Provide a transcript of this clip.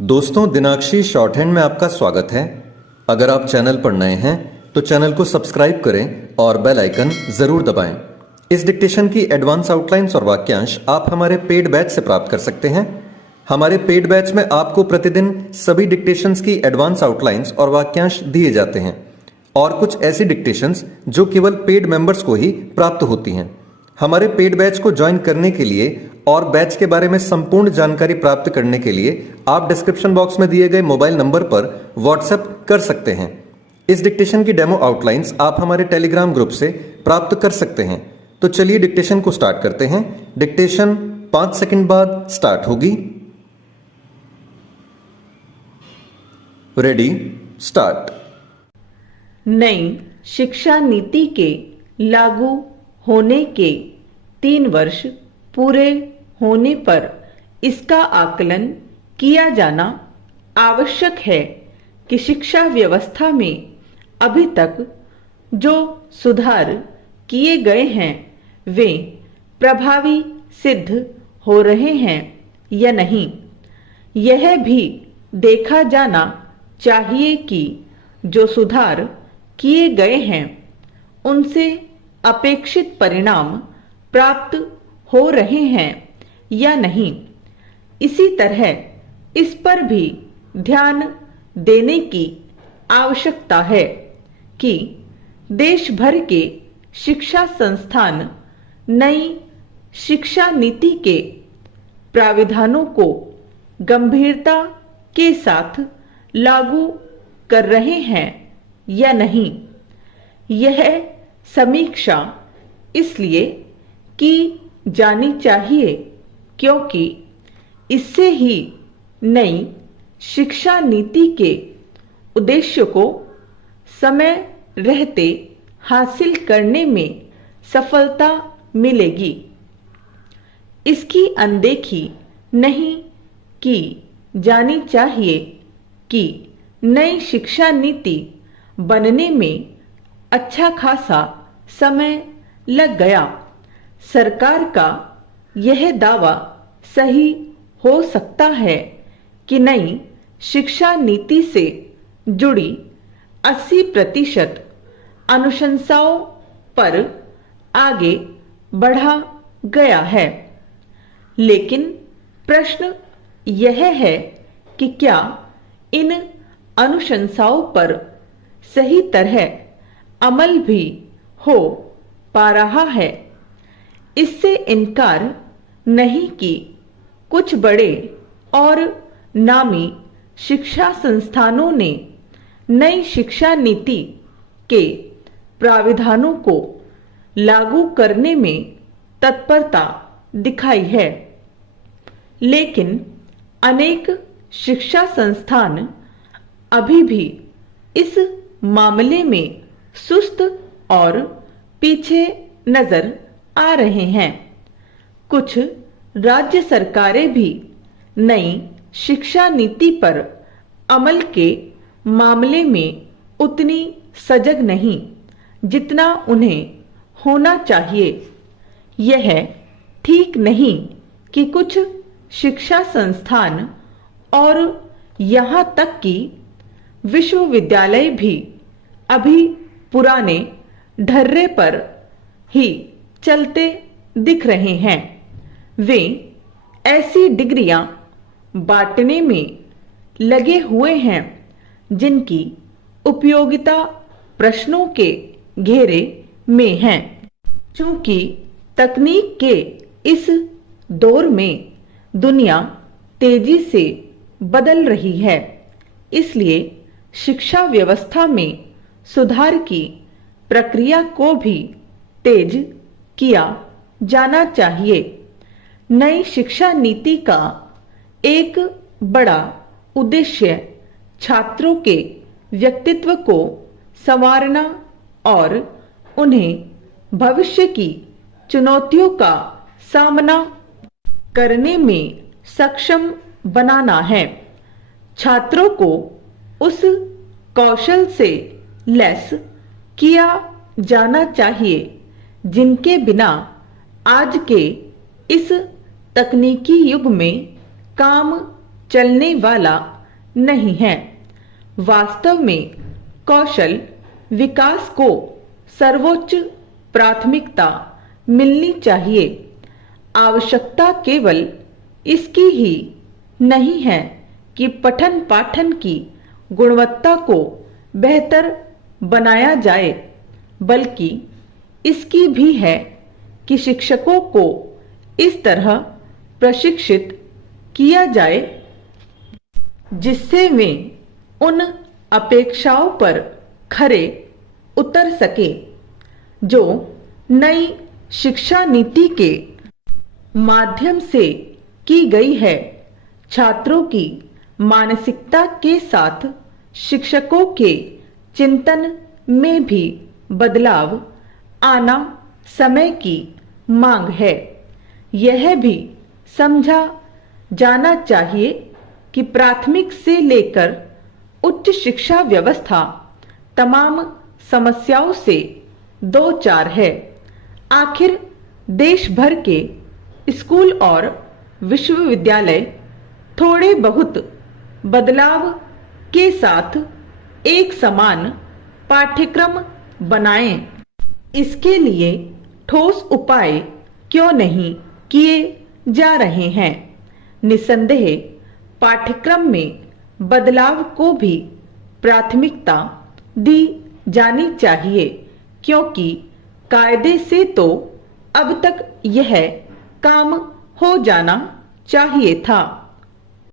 दोस्तों, दिनाक्षी short hand में आपका स्वागत है। अगर आप चैनल पर नए हैं तो चैनल को सब्सक्राइब करें और बेल आइकन जरूर दबाएं। इस डिक्टेशन की एडवांस आउटलाइंस और वाक्यांश आप हमारे पेड बैच से प्राप्त कर सकते हैं। हमारे पेड बैच में आपको प्रतिदिन सभी डिक्टेशंस की एडवांस आउटलाइंस और वाक्यांश दिए जाते हैं और कुछ ऐसी डिक्टेशंस जो केवल पेड मेंबर्स को ही प्राप्त होती हैं। हमारे पेड बैच को ज्वाइन करने के लिए और बैच के बारे में संपूर्ण जानकारी प्राप्त करने के लिए आप डिस्क्रिप्शन बॉक्स में दिए गए मोबाइल नंबर पर व्हाट्सएप कर सकते हैं। इस डिक्टेशन की डेमो आउटलाइंस आप हमारे टेलीग्राम ग्रुप से प्राप्त कर सकते हैं। तो चलिए डिक्टेशन को स्टार्ट करते हैं। डिक्टेशन 5 सेकंड बाद स्टार्ट होगी। Ready, start. नई शिक्षा नीति के लागू होने के 3 वर्ष पूरे होने पर इसका आकलन किया जाना आवश्यक है कि शिक्षा व्यवस्था में अभी तक जो सुधार किए गए हैं वे प्रभावी सिद्ध हो रहे हैं या नहीं। यह भी देखा जाना चाहिए कि जो सुधार किए गए हैं उनसे अपेक्षित परिणाम प्राप्त हो रहे हैं या नहीं। इसी तरह इस पर भी ध्यान देने की आवश्यकता है कि देश भर के शिक्षा संस्थान नई शिक्षा नीति के प्राविधानों को गंभीरता के साथ लागू कर रहे हैं या नहीं। यह समीक्षा इसलिए की जानी चाहिए क्योंकि इससे ही नई शिक्षा नीति के उद्देश्य को समय रहते हासिल करने में सफलता मिलेगी। इसकी अनदेखी नहीं की जानी चाहिए कि नई शिक्षा नीति बनने में अच्छा खासा समय लग गया। सरकार का यह दावा सही हो सकता है कि नई शिक्षा नीति से जुड़ी 80% अनुशंसाओं पर आगे बढ़ा गया है, लेकिन प्रश्न यह है कि क्या इन अनुशंसाओं पर सही तरह अमल भी हो पा रहा है। इससे इनकार नहीं कि कुछ बड़े और नामी शिक्षा संस्थानों ने नई शिक्षा नीति के प्राविधानों को लागू करने में तत्परता दिखाई है, लेकिन अनेक शिक्षा संस्थान अभी भी इस मामले में सुस्त और पीछे नजर आ रहे हैं। कुछ राज्य सरकारें भी नई शिक्षा नीति पर अमल के मामले में उतनी सजग नहीं जितना उन्हें होना चाहिए। यह ठीक नहीं कि कुछ शिक्षा संस्थान और यहाँ तक कि विश्वविद्यालय भी अभी पुराने ढर्रे पर ही चलते दिख रहे हैं। वे ऐसी डिग्रियां बांटने में लगे हुए हैं जिनकी उपयोगिता प्रश्नों के घेरे में है। चूंकि तकनीक के इस दौर में दुनिया तेजी से बदल रही है, इसलिए शिक्षा व्यवस्था में सुधार की प्रक्रिया को भी तेज किया जाना चाहिए। नई शिक्षा नीति का एक बड़ा उद्देश्य छात्रों के व्यक्तित्व को संवारना और उन्हें भविष्य की चुनौतियों का सामना करने में सक्षम बनाना है। छात्रों को उस कौशल से लैस किया जाना चाहिए जिनके बिना आज के इस तकनीकी युग में काम चलने वाला नहीं है। वास्तव में कौशल विकास को सर्वोच्च प्राथमिकता मिलनी चाहिए। आवश्यकता केवल इसकी ही नहीं है कि पठन पाठन की गुणवत्ता को बेहतर बनाया जाए, बल्कि इसकी भी है कि शिक्षकों को इस तरह प्रशिक्षित किया जाए जिससे वे उन अपेक्षाओं पर खरे उतर सके जो नई शिक्षा नीति के माध्यम से की गई है। छात्रों की मानसिकता के साथ शिक्षकों के चिंतन में भी बदलाव आना समय की मांग है। यह भी समझा जाना चाहिए कि प्राथमिक से लेकर उच्च शिक्षा व्यवस्था तमाम समस्याओं से दो चार है। आखिर देश भर के स्कूल और विश्वविद्यालय थोड़े बहुत बदलाव के साथ एक समान पाठ्यक्रम बनाएं। इसके लिए ठोस उपाय क्यों नहीं किए जा रहे हैं? निसंदेह पाठ्यक्रम में बदलाव को भी प्राथमिकता दी जानी चाहिए, क्योंकि कायदे से तो अब तक यह काम हो जाना चाहिए था।